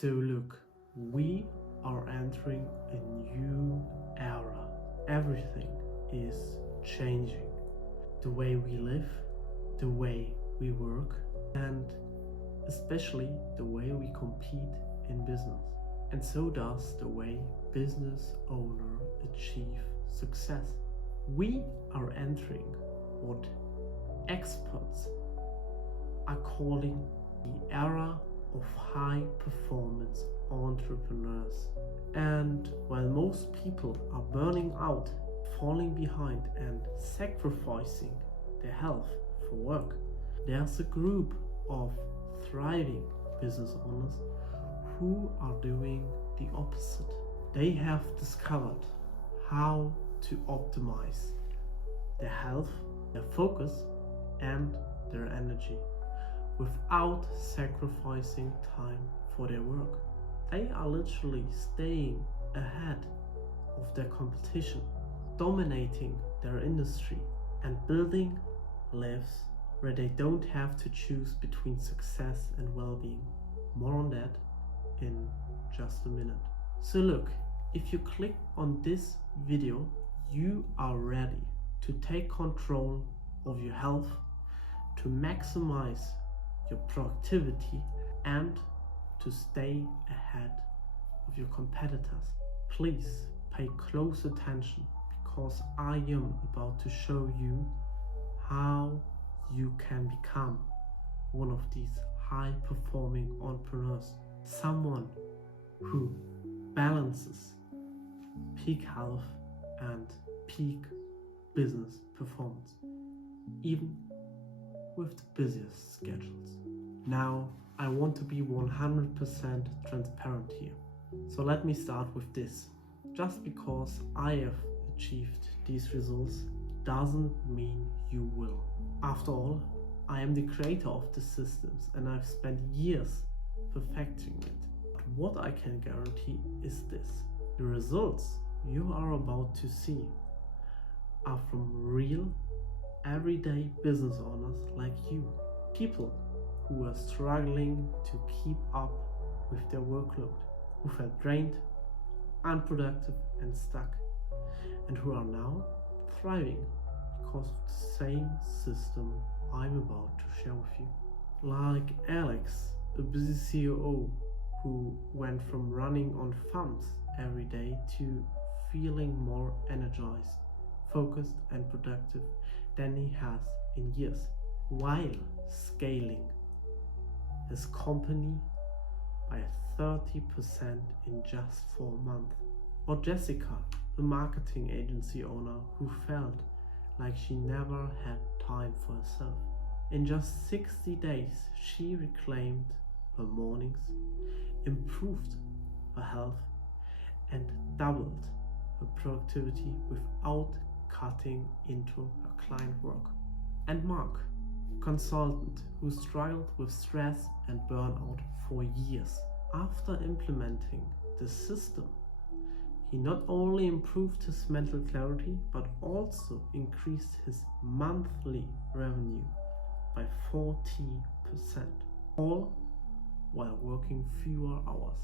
So look, we are entering a new era. Everything is changing. The way we live, the way we work, and especially the way we compete in business. And so does the way business owners achieve success. We are entering what experts are calling the era of high performance entrepreneurs. And while most people are burning out, falling behind, and sacrificing their health for work, there's a group of thriving business owners who are doing the opposite. They have discovered how to optimize their health, their focus, and their energy without sacrificing time for their work. They are literally staying ahead of their competition, dominating their industry, and building lives where they don't have to choose between success and well-being. More on that in just a minute. So look, if you click on this video, you are ready to take control of your health, to maximize your productivity, and to stay ahead of your competitors. Please pay close attention, because I am about to show you how you can become one of these high-performing entrepreneurs. Someone who balances peak health and peak business performance, even with the busiest schedules. Now, I want to be 100% transparent here. So let me start with this. Just because I have achieved these results doesn't mean you will. After all, I am the creator of the systems and I've spent years perfecting it. But what I can guarantee is this: the results you are about to see are from real, everyday business owners like you. People who are struggling to keep up with their workload, who felt drained, unproductive, and stuck, and who are now thriving because of the same system I'm about to share with you. Like Alex, a busy COO who went from running on funds every day to feeling more energized, focused, and productive than he has in years, while scaling his company by 30% in just 4 months. Or Jessica, a marketing agency owner who felt like she never had time for herself. In just 60 days, she reclaimed her mornings, improved her health, and doubled her productivity without cutting into her client work. And Mark, a consultant who struggled with stress and burnout for years. After implementing the system, he not only improved his mental clarity, but also increased his monthly revenue by 40%, all while working fewer hours.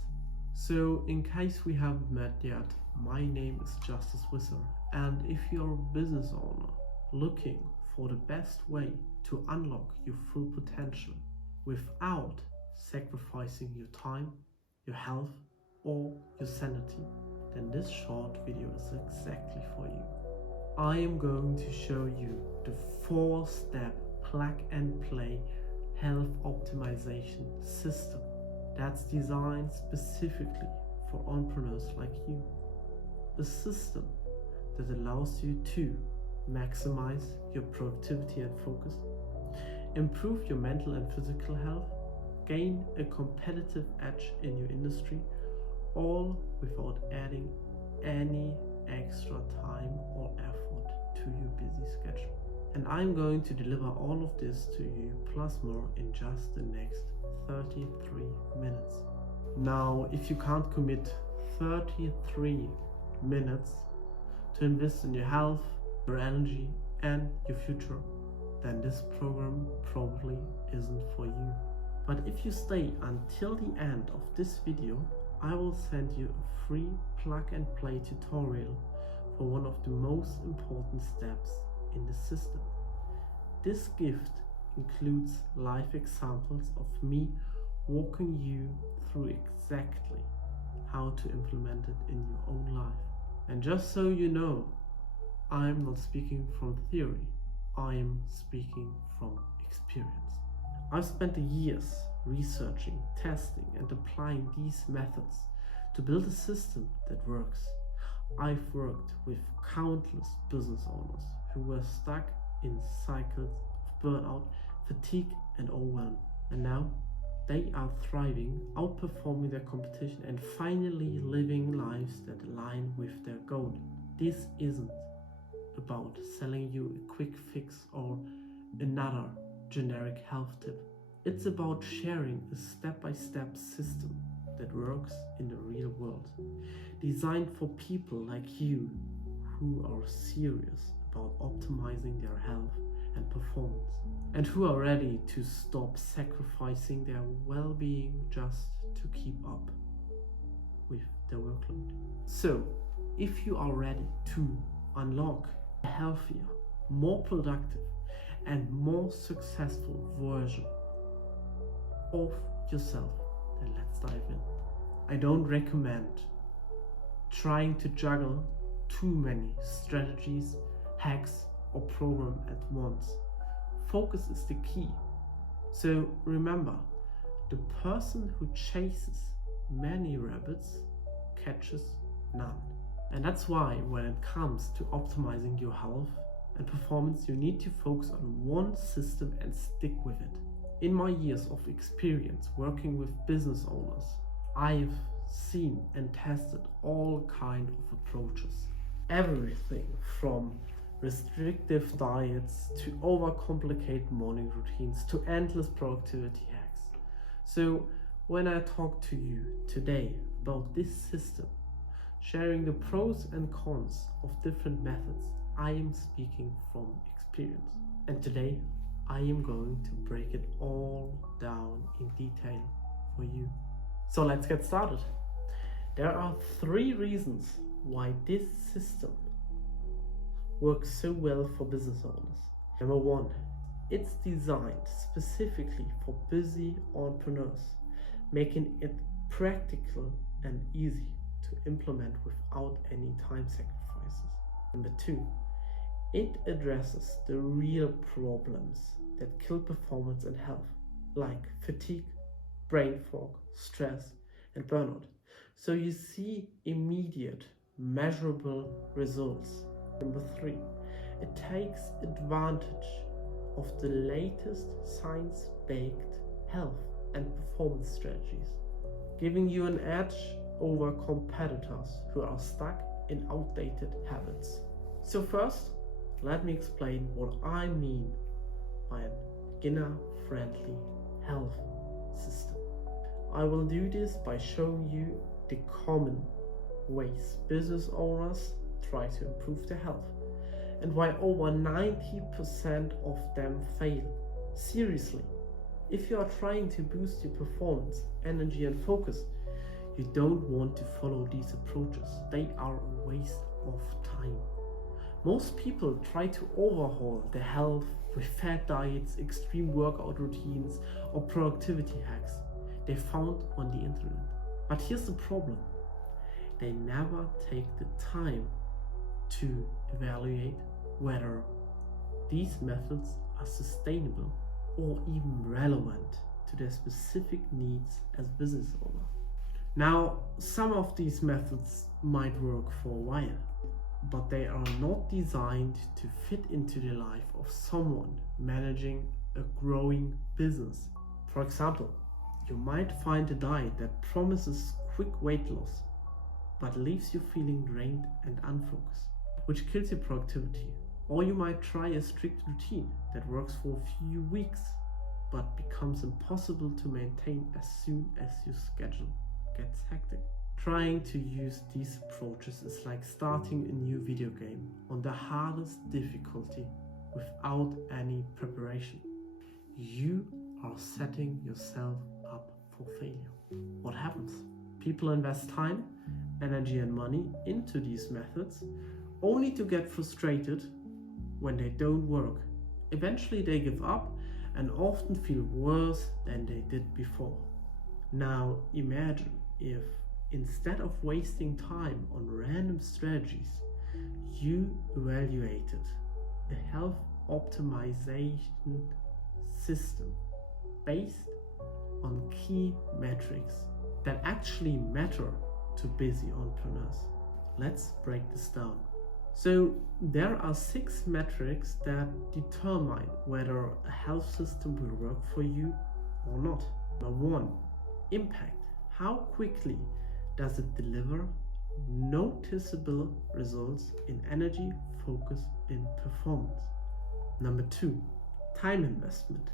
So, in case we haven't met yet, my name is Justus Wisser, and if you're a business owner looking for the best way to unlock your full potential without sacrificing your time, your health, or your sanity, then this short video is exactly for you. I am going to show you the 4-step plug-and-play health optimization system that's designed specifically for entrepreneurs like you. A system that allows you to maximize your productivity and focus, improve your mental and physical health, gain a competitive edge in your industry, all without adding any extra time or effort to your busy schedule. And I'm going to deliver all of this to you plus more in just the next 33 minutes. Now, if you can't commit 33 minutes to invest in your health, your energy, and your future, then this program probably isn't for you. But if you stay until the end of this video, I will send you a free plug and play tutorial for one of the most important steps in the system. This gift includes live examples of me walking you through exactly how to implement it in your own life. And just so you know, I'm not speaking from theory, I am speaking from experience. I've spent years researching, testing and applying these methods to build a system that works. I've worked with countless business owners who were stuck in cycles of burnout, fatigue and overwhelm. And now they are thriving, outperforming their competition and finally living lives that align with their goal. This isn't about selling you a quick fix or another generic health tip. It's about sharing a step-by-step system that works in the real world, designed for people like you who are serious about optimizing their health and performance, and who are ready to stop sacrificing their well-being just to keep up with their workload. So, if you are ready to unlock a healthier, more productive, and more successful version of yourself, then let's dive in. I don't recommend trying to juggle too many strategies, hacks, or programs at once. Focus is the key. So remember, the person who chases many rabbits catches none. And that's why when it comes to optimizing your health and performance, you need to focus on one system and stick with it. In my years of experience working with business owners, I've seen and tested all kinds of approaches. Everything from restrictive diets to overcomplicated morning routines to endless productivity hacks. So when I talk to you today about this system, sharing the pros and cons of different methods, I am speaking from experience. And today I am going to break it all down in detail for you. So let's get started. There are 3 reasons why this system works so well for business owners. Number 1, it's designed specifically for busy entrepreneurs, making it practical and easy to implement without any time sacrifices. Number 2, it addresses the real problems that kill performance and health, like fatigue, brain fog, stress, and burnout. So you see immediate, measurable results. Number 3, it takes advantage of the latest science-based health and performance strategies, giving you an edge over competitors who are stuck in outdated habits. So first, let me explain what I mean by a beginner-friendly health system. I will do this by showing you the common ways business owners try to improve their health and why over 90% of them fail. Seriously, if you are trying to boost your performance, energy and focus, you don't want to follow these approaches. They are a waste of time. Most people try to overhaul their health with fad diets, extreme workout routines, or productivity hacks they found on the internet. But here's the problem. They never take the time to evaluate whether these methods are sustainable or even relevant to their specific needs as business owner. Now, some of these methods might work for a while, but they are not designed to fit into the life of someone managing a growing business. For example, you might find a diet that promises quick weight loss, but leaves you feeling drained and unfocused, which kills your productivity. Or you might try a strict routine that works for a few weeks, but becomes impossible to maintain as soon as your schedule gets hectic. Trying to use these approaches is like starting a new video game on the hardest difficulty without any preparation. You are setting yourself up for failure. What happens? People invest time, energy and money into these methods only to get frustrated when they don't work. Eventually they give up and often feel worse than they did before. Now imagine if instead of wasting time on random strategies, you evaluated a health optimization system based on key metrics that actually matter to busy entrepreneurs. Let's break this down. So there are 6 metrics that determine whether a health system will work for you or not. Number 1, impact. How quickly does it deliver noticeable results in energy, focus, and performance? Number 2, time investment.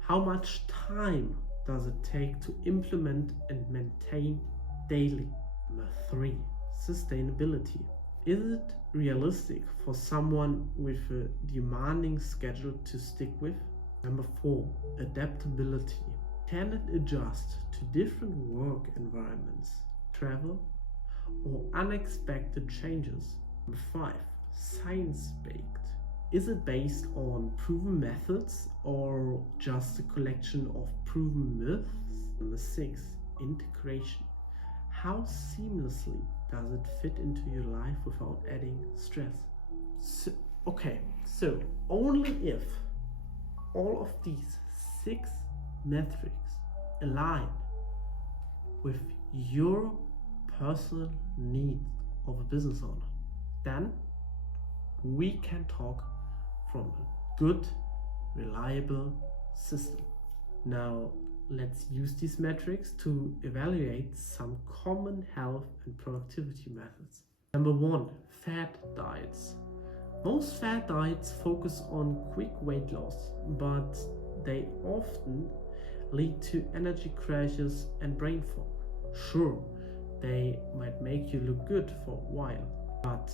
How much time does it take to implement and maintain daily? Number 3, sustainability. Is it realistic for someone with a demanding schedule to stick with? Number 4, adaptability. Can it adjust to different work environments, travel, or unexpected changes? Number 5, science-based. Is it based on proven methods or just a collection of proven myths? Number 6, integration. How seamlessly does it fit into your life without adding stress? So only if all of these 6 metrics align with your personal needs of a business owner, then we can talk from a good, reliable system. Now, let's use these metrics to evaluate some common health and productivity methods. Number 1, fad diets. Most fad diets focus on quick weight loss, but they often lead to energy crashes and brain fog. Sure, they might make you look good for a while, but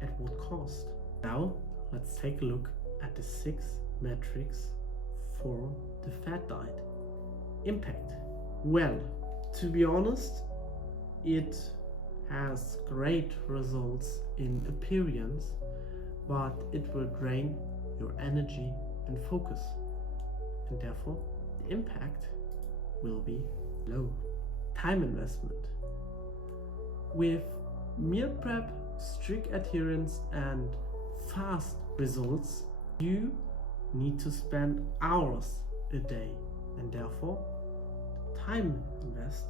at what cost? Now, let's take a look at the 6 metrics for the fad diet. Impact. Well, to be honest, it has great results in appearance, but it will drain your energy and focus, and therefore the impact will be low. Time investment. With meal prep, strict adherence, and fast results, you need to spend hours a day, and therefore time invest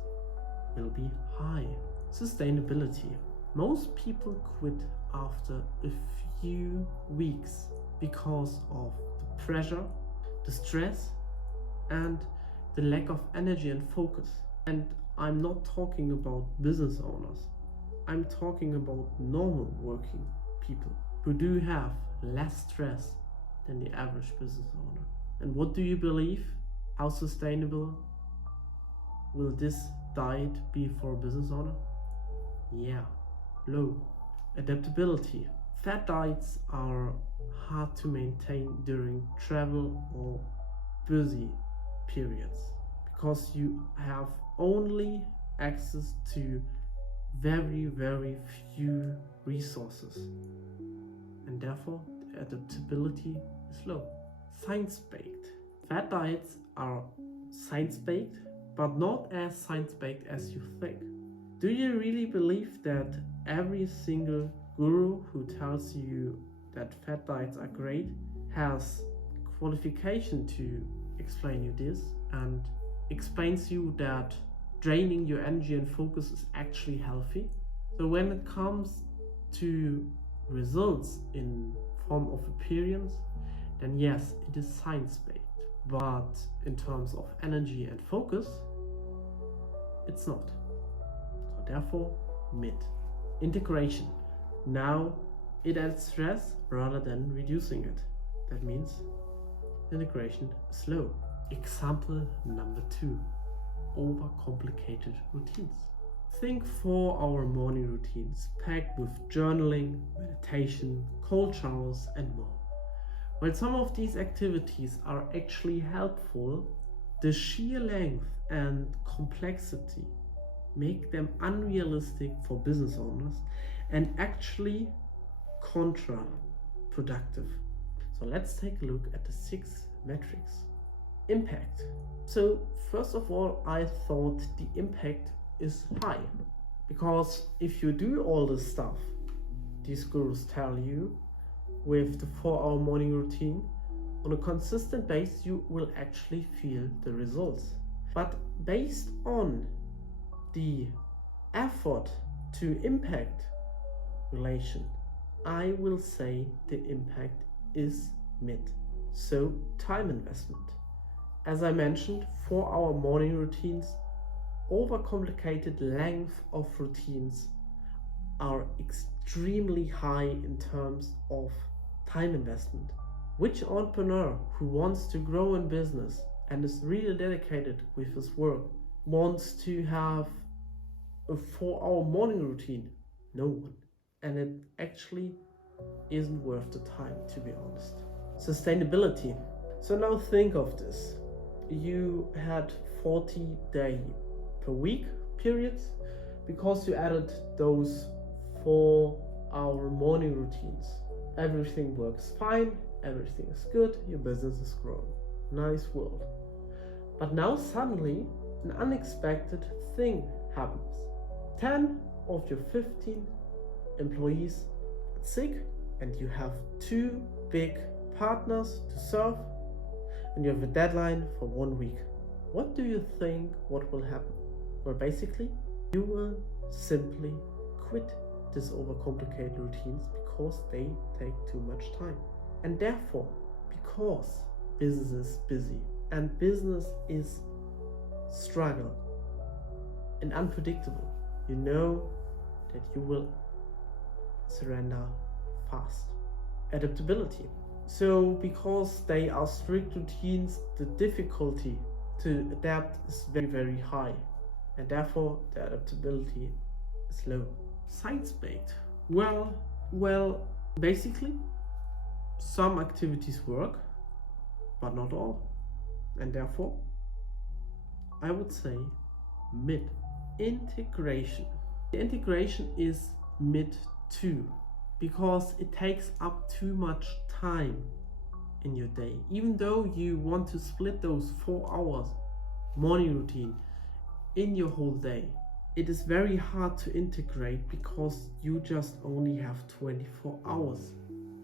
will be high. Sustainability. Most people quit after a few weeks because of the pressure, the stress, and the lack of energy and focus. And I'm not talking about business owners. I'm talking about normal working people who do have less stress than the average business owner. And what do you believe? How sustainable will this diet be for a business owner? Yeah, low. Adaptability. Fat diets are hard to maintain during travel or busy periods because you have only access to very, very few resources, and therefore the adaptability is low. Science-baked. Fat diets are science-baked, but not as science-baked as you think. Do you really believe that every single guru who tells you that fat diets are great has qualification to explain you this and explains you that draining your energy and focus is actually healthy? So when it comes to results in form of appearance, then yes, it is science-based. But in terms of energy and focus, it's not. So therefore, mid. Integration. Now it adds stress rather than reducing it. That means integration is low. Example number 2. Overcomplicated routines. Think 4-hour morning routines packed with journaling, meditation, cold showers, and more. While some of these activities are actually helpful, The sheer length and complexity make them unrealistic for business owners and actually counterproductive. So let's take a look at the 6 metrics. Impact. So first of all, I thought the impact is high, because if you do all this stuff these gurus tell you with the 4-hour morning routine on a consistent basis, you will actually feel the results. But based on the effort to impact relation, I will say the impact is mid. So time investment. As I mentioned, 4-hour morning routines, overcomplicated length of routines are extremely high in terms of time investment. Which entrepreneur who wants to grow in business and is really dedicated with his work wants to have a 4-hour morning routine? No one. And it actually isn't worth the time, to be honest. Sustainability. So now think of this. You had 40-day per week periods because you added those 4-hour morning routines. Everything works fine, everything is good, your business is growing. Nice world. But now suddenly an unexpected thing happens. 10 of your 15 employees are sick, and you have 2 big partners to serve, and you have a deadline for 1 week. What do you think what will happen? Well, basically, you will simply quit these overcomplicated routines because they take too much time. And therefore, because business is busy and business is struggle and unpredictable, you know that you will surrender fast. Adaptability. So because they are strict routines, the difficulty to adapt is very, very high, and therefore the adaptability is low. Science-based. Well, basically some activities work, but not all, and therefore I would say mid. Integration. The integration is mid too, because it takes up too much time in your day. Even though you want to split those 4 hours morning routine in your whole day, it is very hard to integrate because you just only have 24 hours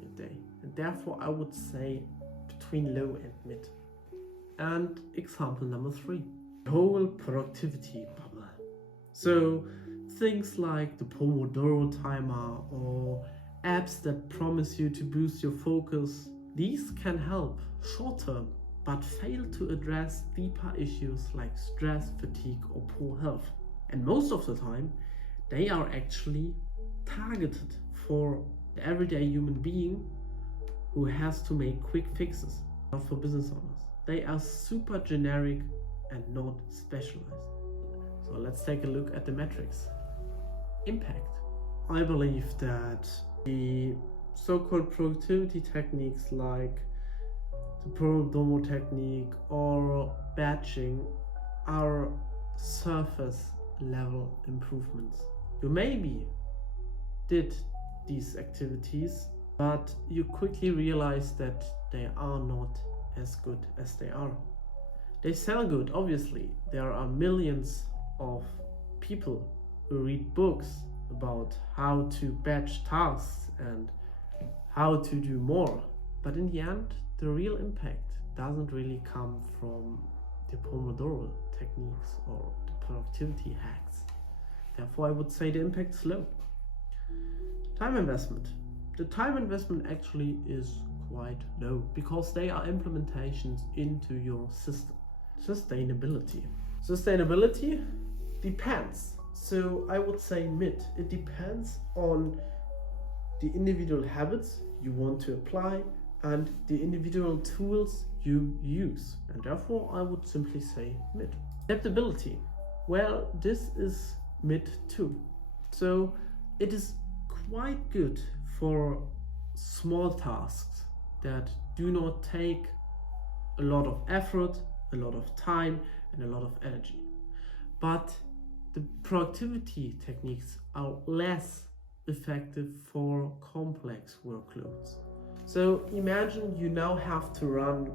a day. And therefore I would say between low and mid. And example number 3, whole productivity bubble. So things like the Pomodoro timer or apps that promise you to boost your focus, these can help short term, but fail to address deeper issues like stress, fatigue, or poor health. And most of the time, they are actually targeted for the everyday human being who has to make quick fixes, not for business owners. They are super generic and not specialized. So let's take a look at the metrics. Impact. I believe that the so-called productivity techniques like the Pomodoro technique or batching are surface level improvements. You maybe did these activities, but you quickly realize that they are not as good as they are. They sell good, obviously. There are millions of people who read books about how to batch tasks and how to do more. But in the end, the real impact doesn't really come from the Pomodoro techniques or the productivity hacks. Therefore, I would say the impact is low. Time investment. The time investment actually is quite low because they are implementations into your system. Sustainability. Sustainability depends. So I would say mid. It depends on the individual habits you want to apply and the individual tools you use. And therefore I would simply say mid. Adaptability. Well, this is mid too. So it is quite good for small tasks that do not take a lot of effort a lot of time and a lot of energy. But the productivity techniques are less effective for complex workloads. So imagine you now have to run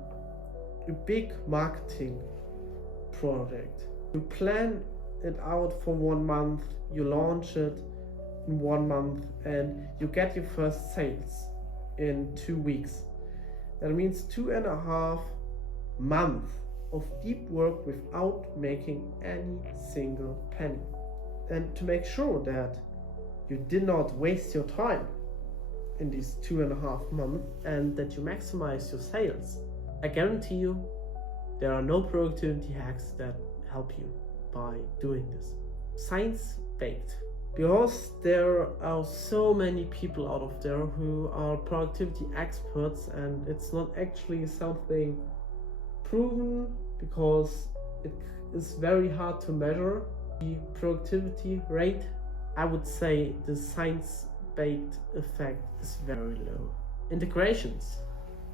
a big marketing project. You plan it out for 1 month, you launch it in 1 month, and you get your first sales in 2 weeks. That means 2.5 months of deep work without making any single penny. And to make sure that you did not waste your time in these 2.5 months and that you maximize your sales, I guarantee you there are no productivity hacks that help you by doing this. Science-baked. Because there are so many people out of there who are productivity experts, and it's not actually something proven because it is very hard to measure the productivity rate. I would say the science-baked effect is very low. Integrations.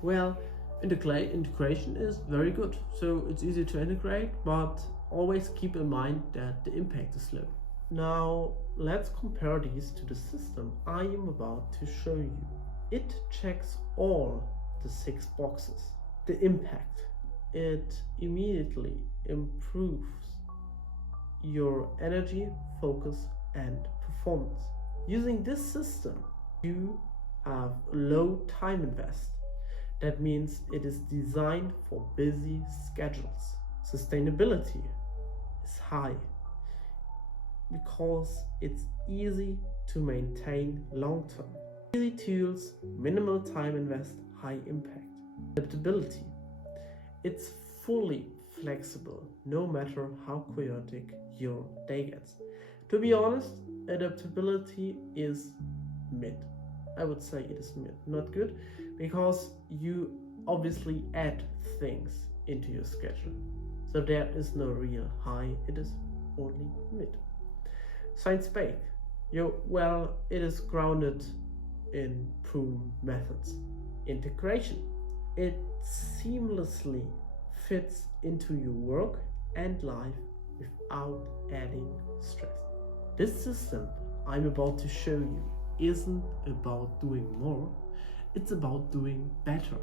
Well, integration is very good. So it's easy to integrate, but always keep in mind that the impact is low. Now let's compare these to the system I am about to show you. It checks all the 6 boxes. The impact. It immediately improves your energy, focus, and performance. Using this system, you have low time invest. That means it is designed for busy schedules. Sustainability is high because it's easy to maintain long term. Easy tools, minimal time invest, high impact. Adaptability. It's fully flexible no matter how chaotic your day gets. To be honest, adaptability is mid. I would say it is mid, not good, because you obviously add things into your schedule. So there is no real high, it is only mid. Science-based. It is grounded in proven methods. Integration. It seamlessly fits into your work and life without adding stress. This system I'm about to show you isn't about doing more, it's about doing better.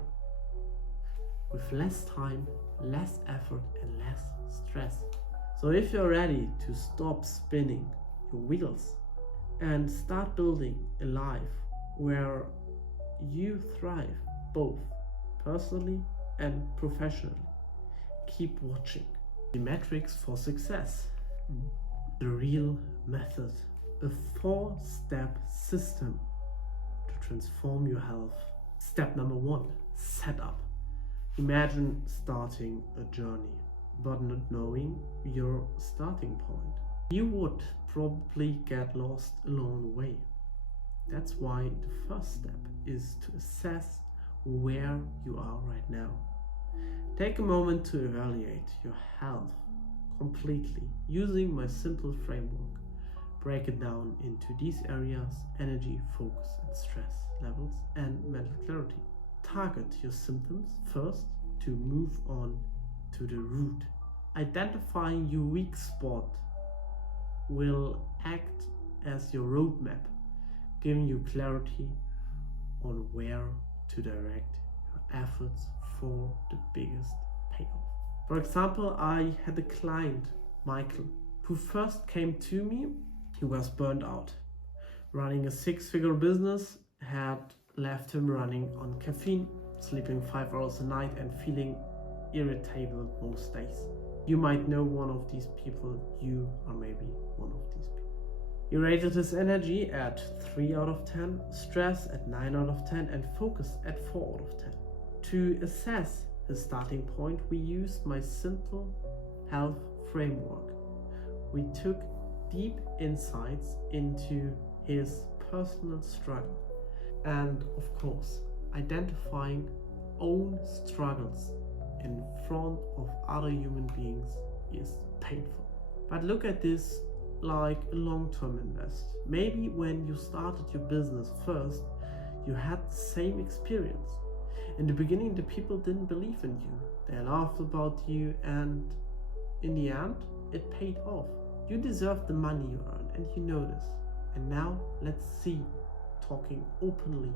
With less time, less effort, and less stress. So if you're ready to stop spinning your wheels and start building a life where you thrive both personally and professionally, keep watching. The metrics for success. The real method. A 4-step system to transform your health. Step number 1, setup. Imagine starting a journey, but not knowing your starting point. You would probably get lost along the way. That's why the first step is to assess where you are right now. Take a moment to evaluate your health completely using my simple framework. Break it down into these areas: energy, focus, and stress levels, and mental clarity. Target your symptoms first to move on to the root. Identifying your weak spot will act as your roadmap, giving you clarity on where to direct your efforts for the biggest payoff. For example, I had a client, Michael, who first came to me. He was burned out. Running a 6-figure business had left him running on caffeine, sleeping 5 hours a night, and feeling irritable most days. You might know one of these people. You are maybe one of these people. He rated his energy at 3 out of 10, stress at 9 out of 10, and focus at 4 out of 10. To assess his starting point, we used my simple health framework. We took deep insights into his personal struggle, and of course, identifying own struggles in front of other human beings is painful. But look at this like a long-term invest. Maybe when you started your business first, you had the same experience. In the beginning, the people didn't believe in you. They laughed about you, and in the end, it paid off. You deserve the money you earn, and you know this. And now, let's see talking openly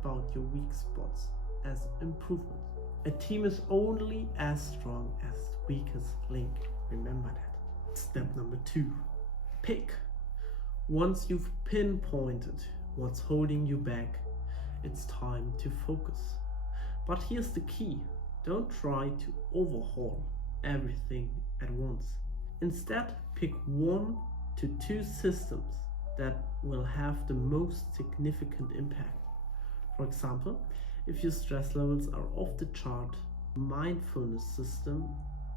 about your weak spots as improvements. A team is only as strong as the weakest link. Remember that. Step number 2. Pick. Once you've pinpointed what's holding you back, it's time to focus. But here's the key. Don't try to overhaul everything at once. Instead, pick 1 to 2 systems that will have the most significant impact. For example, if your stress levels are off the chart, mindfulness system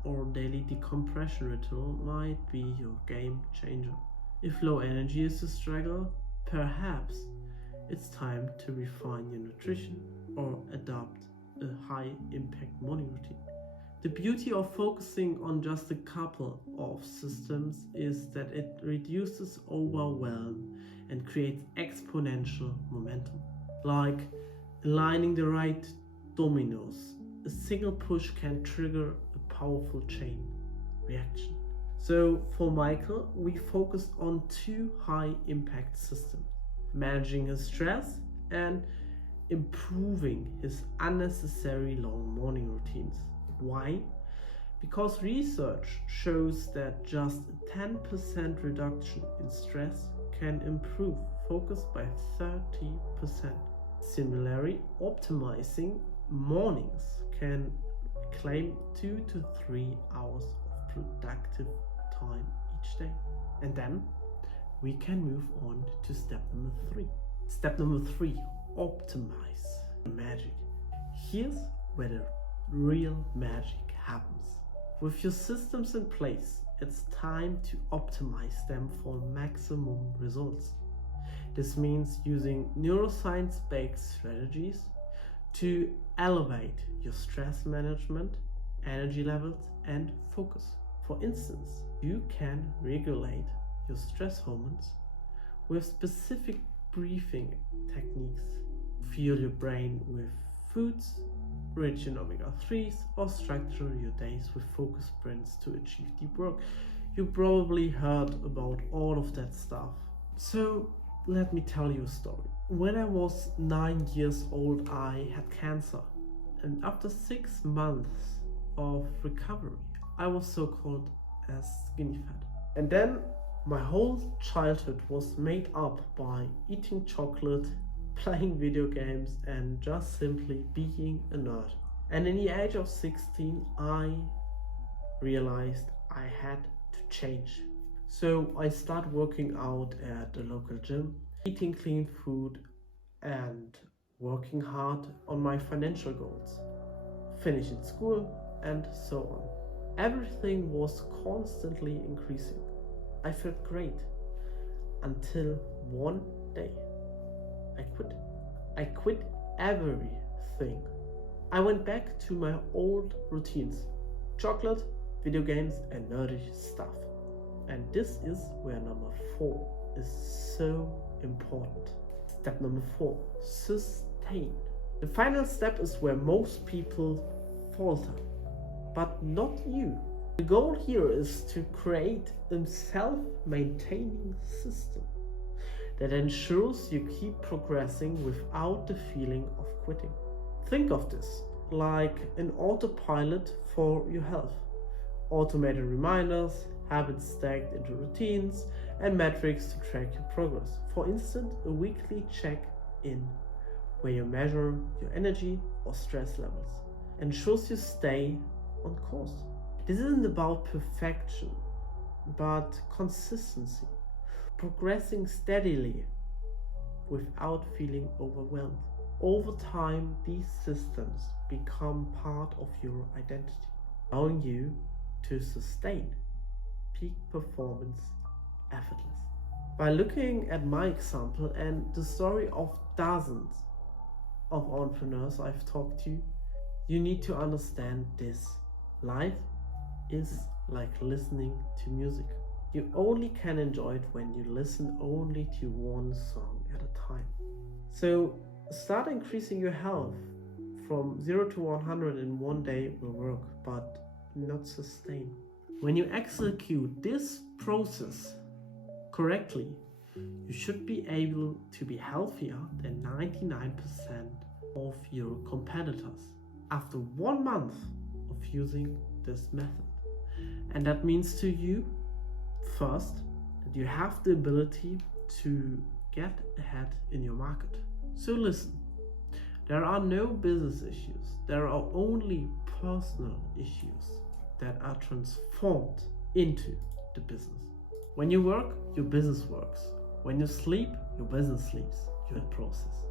or daily decompression ritual might be your game changer. If low energy is a struggle, perhaps it's time to refine your nutrition or adopt a high impact morning routine. The beauty of focusing on just a couple of systems is that it reduces overwhelm and creates exponential momentum. Like aligning the right dominoes, a single push can trigger a powerful chain reaction. So for Michael, we focused on 2 high impact systems: managing his stress and improving his unnecessary long morning routines. Why? Because research shows that just a 10% reduction in stress can improve focus by 30%. Similarly, optimizing mornings can claim 2 to 3 hours of productive time each day. And then we can move on to step number 3. Step number 3, optimize magic. Here's where the real magic happens. With your systems in place, it's time to optimize them for maximum results. This means using neuroscience-based strategies to elevate your stress management, energy levels, and focus. For instance, you can regulate your stress hormones with specific breathing techniques. Fuel your brain with foods rich in omega-3s, or structure your days with focus sprints to achieve deep work. You probably heard about all of that stuff. So let me tell you a story. When I was 9 years old, I had cancer. And after 6 months of recovery, I was so-called as skinny fat. And then my whole childhood was made up by eating chocolate, playing video games, and just simply being a nerd. And in the age of 16, I realized I had to change. So I started working out at the local gym, eating clean food, and working hard on my financial goals, finishing school, and so on. Everything was constantly increasing. I felt great until one day I quit everything. I went back to my old routines: chocolate, video games, and nerdy stuff. And this is where number 4 is so important. Step number 4, sustain. The final step is where most people falter, but not you. The goal here is to create a self-maintaining system that ensures you keep progressing without the feeling of quitting. Think of this like an autopilot for your health. Automated reminders, habits stacked into routines, and metrics to track your progress. For instance, a weekly check-in where you measure your energy or stress levels ensures you stay on course. This isn't about perfection, but consistency. Progressing steadily without feeling overwhelmed. Over time, these systems become part of your identity, allowing you to sustain peak performance effortlessly. By looking at my example and the story of dozens of entrepreneurs I've talked to, you need to understand this. Life is like listening to music. You only can enjoy it when you listen only to one song at a time. So start increasing your health from 0 to 100 in one day will work, but not sustain. When you execute this process correctly, you should be able to be healthier than 99% of your competitors after 1 month of using this method. And that means to you, first, that you have the ability to get ahead in your market. So listen, there are no business issues, there are only personal issues that are transformed into the business. When you work, your business works. When you sleep, your business sleeps, your process.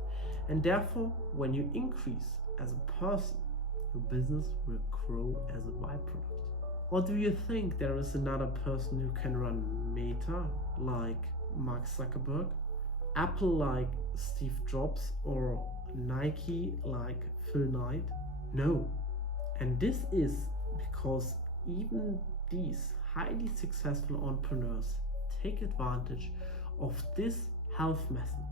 And therefore, when you increase as a person, your business will grow as a byproduct. Or do you think there is another person who can run Meta like Mark Zuckerberg, Apple like Steve Jobs, or Nike like Phil Knight? No. And this is because even these highly successful entrepreneurs take advantage of this health method.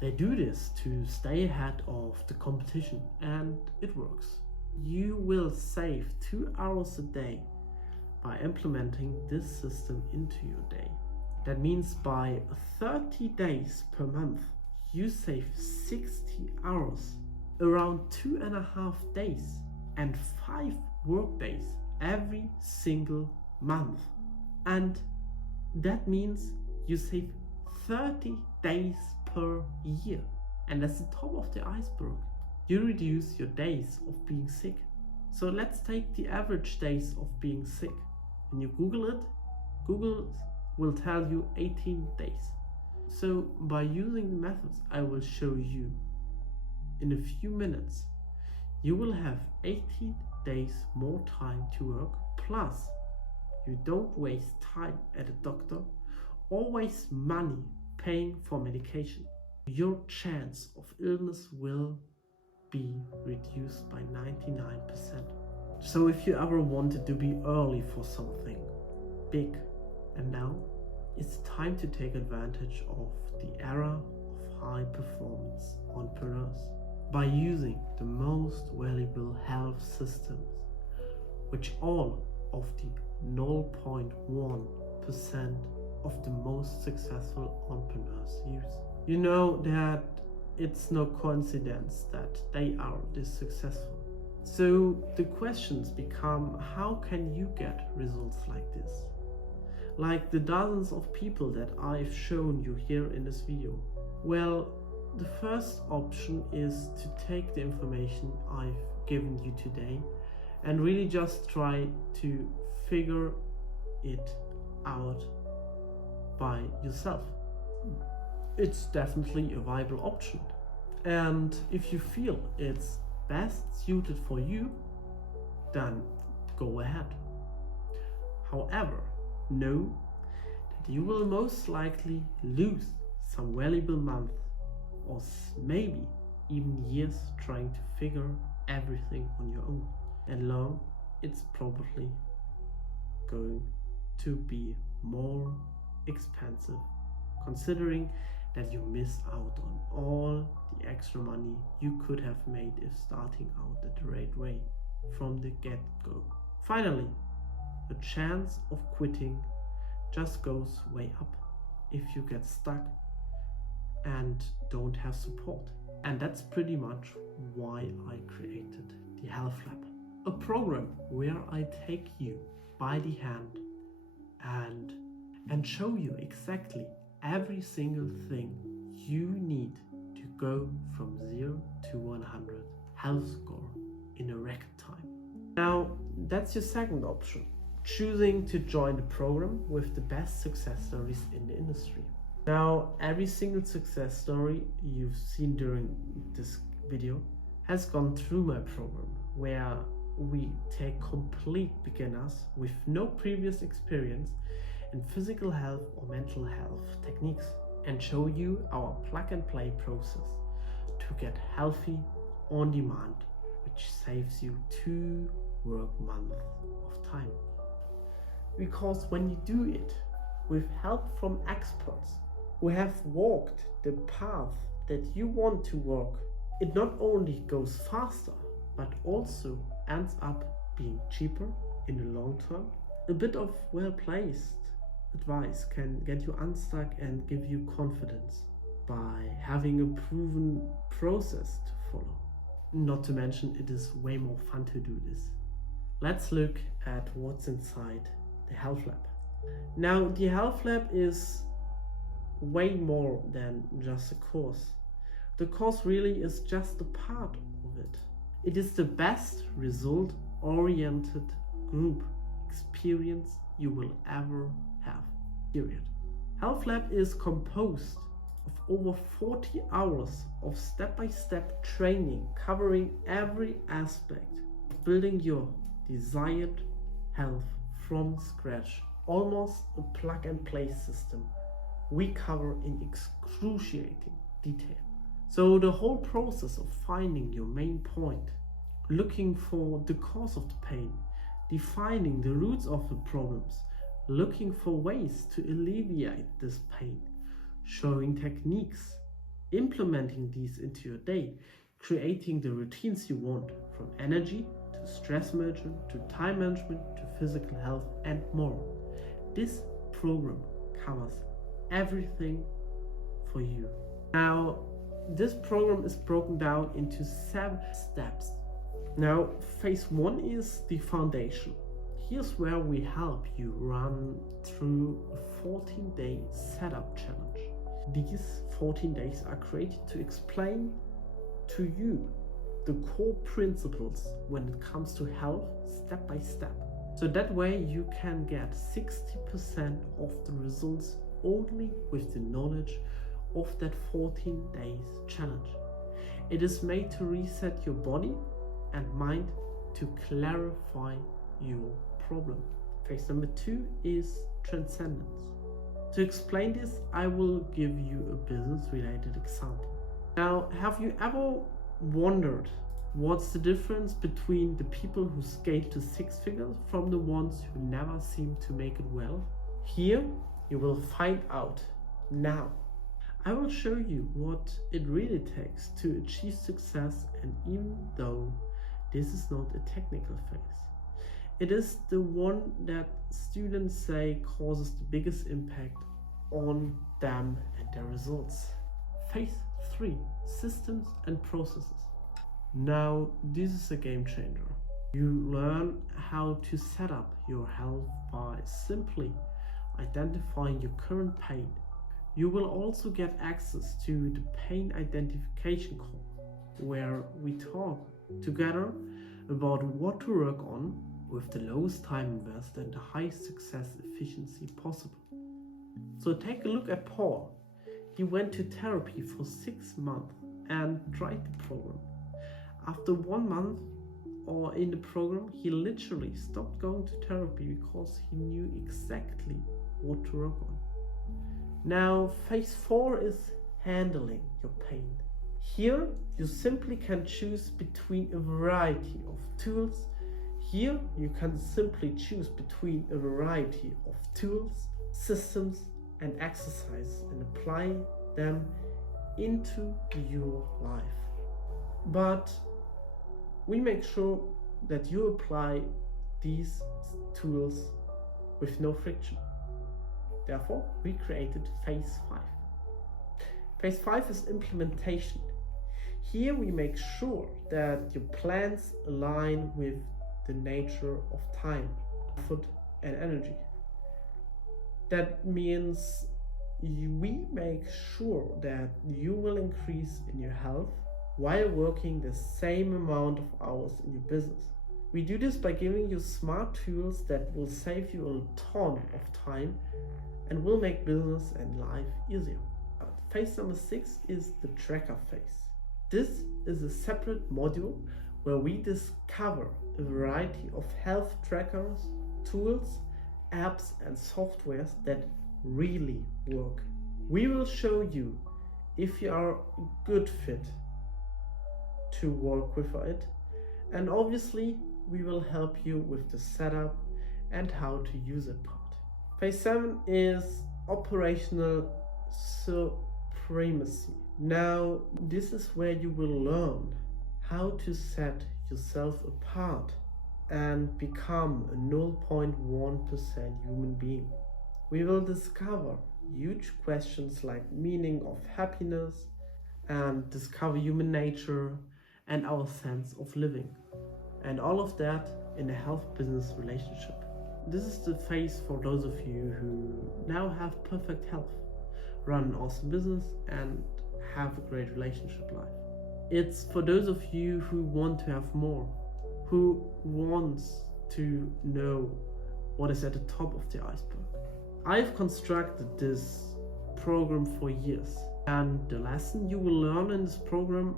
They do this to stay ahead of the competition, and it works. You will save 2 hours a day by implementing this system into your day. That means by 30 days per month, you save 60 hours, around 2.5 days and 5 work days every single month. And that means you save 30 days per year. And that's the top of the iceberg. You reduce your days of being sick. So let's take the average days of being sick. When you Google it, Google will tell you 18 days. So by using the methods I will show you in a few minutes, you will have 18 days more time to work, plus you don't waste time at a doctor or waste money paying for medication. Your chance of illness will be reduced by 99%. So if you ever wanted to be early for something big, and now it's time to take advantage of the era of high performance entrepreneurs by using the most valuable health systems, which all of the 0.1% of the most successful entrepreneurs use. You know that it's no coincidence that they are this successful. So the questions become, how can you get results like this? Like the dozens of people that I've shown you here in this video. Well, the first option is to take the information I've given you today and really just try to figure it out by yourself. It's definitely a viable option. And if you feel it's best suited for you, then go ahead. However, know that you will most likely lose some valuable months or maybe even years trying to figure everything on your own. And long, it's probably going to be more expensive, considering that you missed out on all the extra money you could have made if starting out the right way from the get-go. Finally, the chance of quitting just goes way up if you get stuck and don't have support. And that's pretty much why I created the Health Lab, a program where I take you by the hand and show you exactly every single thing you need to go from 0 to 100 health score in a record time. Now, that's your second option, choosing to join the program with the best success stories in the industry. Now, every single success story you've seen during this video has gone through my program, where we take complete beginners with no previous experience in physical health or mental health techniques and show you our plug-and-play process to get healthy on demand, which saves you 2 work months of time. Because when you do it with help from experts who have walked the path that you want to walk, It not only goes faster, but also ends up being cheaper in the long term. A bit of well-placed advice can get you unstuck and give you confidence by having a proven process to follow. Not to mention, it is way more fun to do this. Let's look at what's inside the Health Lab. Now, the Health Lab is way more than just a course. The course really is just a part of it. It is the best result-oriented group experience you will ever have, period. Health Lab is composed of over 40 hours of step-by-step training covering every aspect of building your desired health from scratch. Almost a plug-and-play system we cover in excruciating detail. So the whole process of finding your main point, looking for the cause of the pain, defining the roots of the problems, looking for ways to alleviate this pain, showing techniques, implementing these into your day, creating the routines you want, from energy to stress management to time management to physical health and more. This program covers everything for you. Now, this program is broken down into 7 steps. Now, phase 1 is the foundation. Here's where we help you run through a 14-day setup challenge. These 14 days are created to explain to you the core principles when it comes to health step by step. So that way you can get 60% of the results only with the knowledge of that 14 days challenge. It is made to reset your body and mind to clarify your problem. Phase number 2 is transcendence. To explain this, I will give you a business related example. Now, have you ever wondered what's the difference between the people who scale to 6 figures from the ones who never seem to make it well? Here you will find out now. I will show you what it really takes to achieve success, and even though this is not a technical phase, it is the one that students say causes the biggest impact on them and their results. Phase 3, systems and processes. Now, this is a game changer. You learn how to set up your health by simply identifying your current pain. You will also get access to the pain identification call, where we talk together about what to work on with the lowest time invest and the highest success efficiency possible. So take a look at Paul. He went to therapy for 6 months and tried the program. After 1 month or in the program, he literally stopped going to therapy because he knew exactly what to work on. Now, phase 4 is handling your pain. Here, you simply can choose between a variety of tools. Here, you can simply choose between a variety of tools, systems, and exercises and apply them into your life. But we make sure that you apply these tools with no friction. Therefore, we created phase 5. Phase 5 is implementation. Here we make sure that your plans align with the nature of time, effort, and energy. That means we make sure that you will increase in your health while working the same amount of hours in your business. We do this by giving you smart tools that will save you a ton of time and will make business and life easier. Phase number 6 is the tracker phase. This is a separate module where we discover a variety of health trackers, tools, apps, and softwares that really work. We will show you if you are a good fit to work with it, and obviously we will help you with the setup and how to use it part. Phase 7 is operational supremacy. Now, this is where you will learn how to set yourself apart and become a 0.1% human being. We will discover huge questions like meaning of happiness and discover human nature and our sense of living. And all of that in a health-business relationship. This is the phase for those of you who now have perfect health, run an awesome business, and have a great relationship life. It's for those of you who want to have more, who wants to know what is at the top of the iceberg. I've constructed this program for years, and the lesson you will learn in this program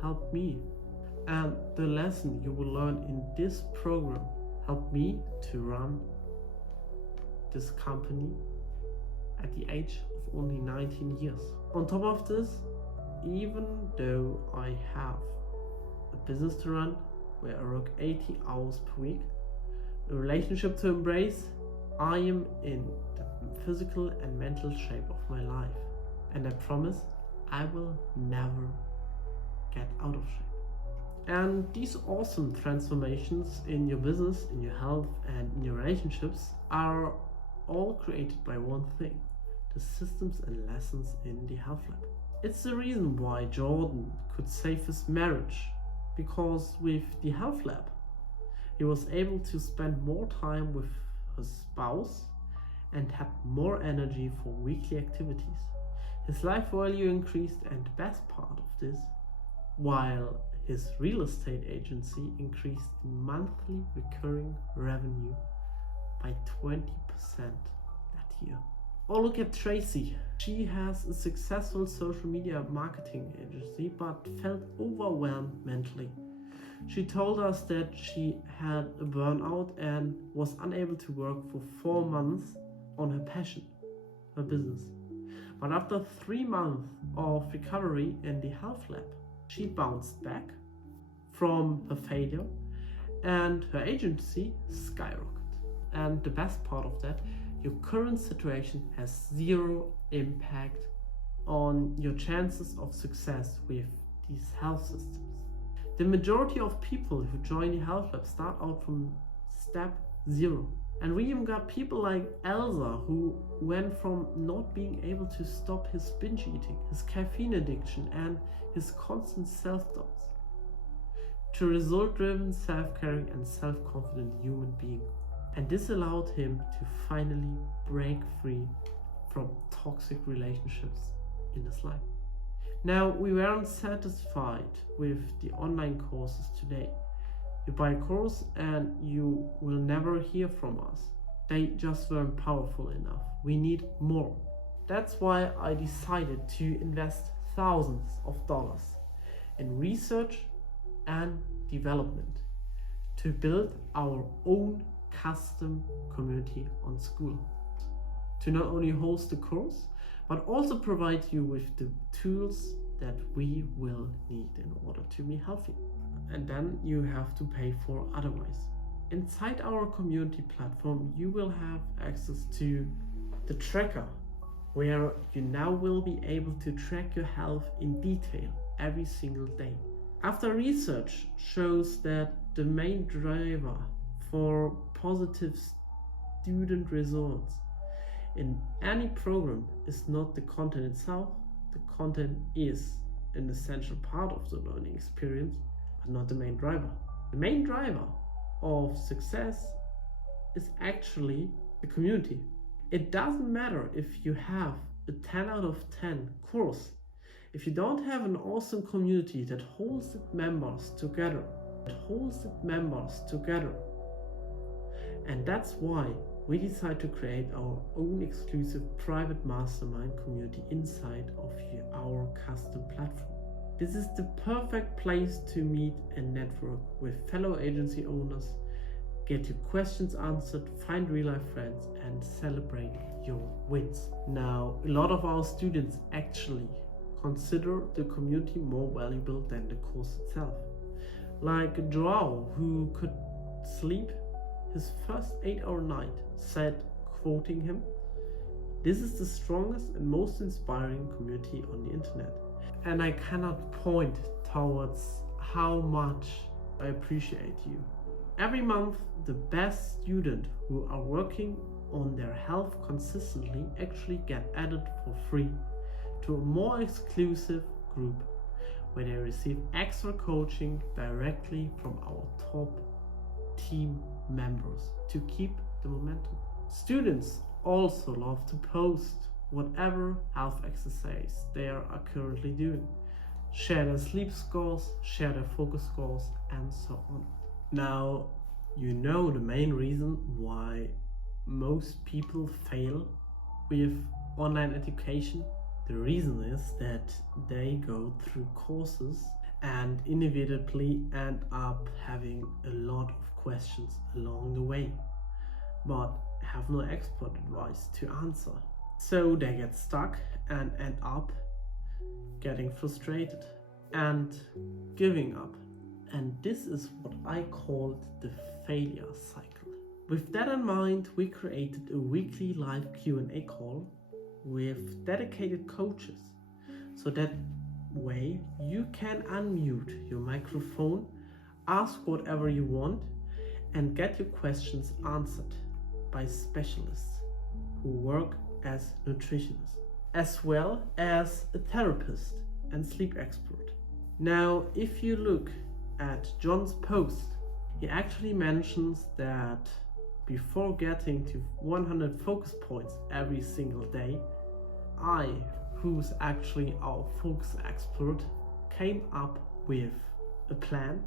helped me. And the lesson you will learn in this program helped me to run this company at the age of only 19 years. On top of this, even though I have a business to run where I work 80 hours per week, a relationship to embrace, I am in the physical and mental shape of my life. And I promise I will never get out of shape. And these awesome transformations in your business, in your health, and in your relationships are all created by one thing: the systems and lessons in the Health Lab. It's the reason why Jordan could save his marriage, because with the Health Lab, he was able to spend more time with his spouse and had more energy for weekly activities. His life value increased, and the best part of this, while his real estate agency increased in monthly recurring revenue by 20% that year. Or look at Tracy. She has a successful social media marketing agency but felt overwhelmed mentally. She told us that she had a burnout and was unable to work for 4 months on her passion, her business. But after 3 months of recovery in the Health Lab, she bounced back from her failure and her agency skyrocketed. And the best part of that, your current situation has zero impact on your chances of success with these health systems. The majority of people who join the Health Lab start out from step 0. And we even got people like Elsa, who went from not being able to stop his binge eating, his caffeine addiction, and his constant self-doubts, to a result-driven, self-caring, and self-confident human being. And this allowed him to finally break free from toxic relationships in his life. Now, we weren't satisfied with the online courses today. You buy a course and you will never hear from us. They just weren't powerful enough. We need more. That's why I decided to invest thousands of dollars in research and development to build our own custom community on School. To not only host the course, but also provide you with the tools that we will need in order to be healthy. And then you have to pay for otherwise. Inside our community platform, you will have access to the tracker, where you now will be able to track your health in detail every single day. After research shows that the main driver for positive student results in any program is not the content itself. The content is an essential part of the learning experience, but not the main driver. The main driver of success is actually the community. It doesn't matter if you have a 10 out of 10 course. If you don't have an awesome community that holds its members together, and that's why we decided to create our own exclusive private mastermind community inside of our custom platform. This is the perfect place to meet and network with fellow agency owners, get your questions answered, find real life friends, and celebrate your wins. Now, a lot of our students actually consider the community more valuable than the course itself. Like Joao, who could sleep his first 8-hour night, said, quoting him, This is the strongest and most inspiring community on the internet. And I cannot point towards how much I appreciate you. Every month, the best students who are working on their health consistently actually get added for free to a more exclusive group where they receive extra coaching directly from our top team members to keep the momentum. Students also love to post whatever health exercise they are currently doing, share their sleep scores, share their focus scores, and so on. Now, you know the main reason why most people fail with online education. The reason is that they go through courses and inevitably end up having a lot of questions along the way, but have no expert advice to answer. So they get stuck and end up getting frustrated and giving up. And this is what I called the failure cycle. With that in mind, we created a weekly live Q&A call with dedicated coaches. So that way you can unmute your microphone, ask whatever you want, and get your questions answered by specialists who work as nutritionists, as well as a therapist and sleep expert. Now, if you look at John's post, he actually mentions that before getting to 100 focus points every single day, I, who's actually our focus expert, came up with a plan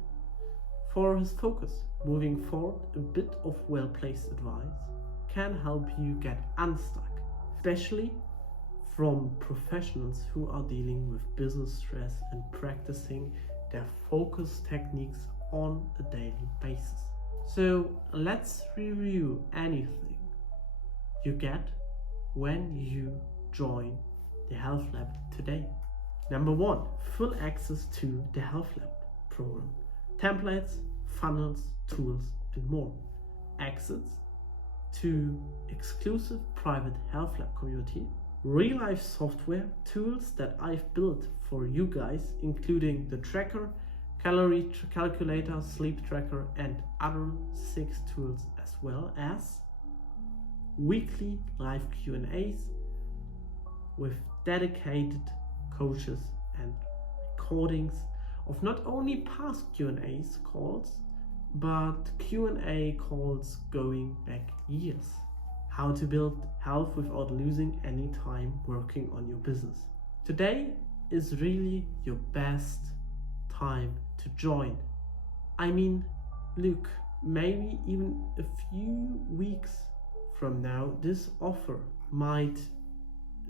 for his focus. Moving forward, a bit of well-placed advice can help you get unstuck, especially from professionals who are dealing with business stress and practicing their focus techniques on a daily basis. So let's review anything you get when you join the Health Lab today. Number 1, full access to the Health Lab program. Templates, funnels, tools, and more. Access to exclusive private Health Lab community. Real-life software tools that I've built for you guys, including the tracker, calorie calculator, sleep tracker, and other 6 tools, as well as weekly live Q&As with dedicated coaches and recordings of not only past Q&As calls, but Q&A calls going back years. How to build health without losing any time working on your business. Today is really your best time to join. I mean, look, maybe even a few weeks from now, this offer might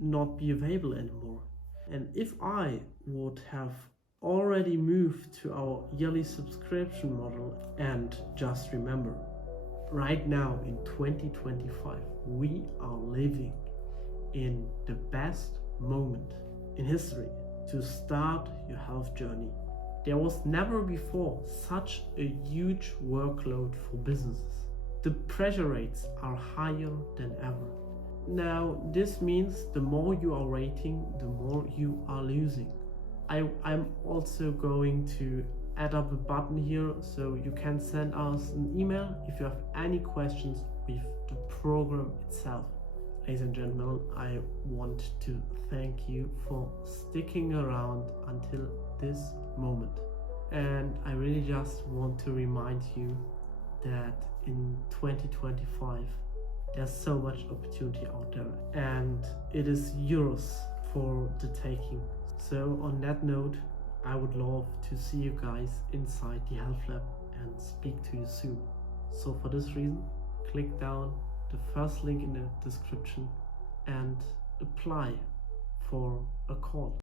not be available anymore. And if I would have already moved to our yearly subscription model, and just remember, right now in 2025, we are living in the best moment in history to start your health journey. There was never before such a huge workload for businesses. The pressure rates are higher than ever. Now, this means the more you are rating, the more you are losing. I'm also going to add up a button here so you can send us an email if you have any questions with the program itself. Ladies and gentlemen, I want to thank you for sticking around until this moment. And I really just want to remind you that in 2025, there's so much opportunity out there and it is yours for the taking. So on that note, I would love to see you guys inside the Health Lab and speak to you soon. So for this reason, click down the first link in the description and apply for a call.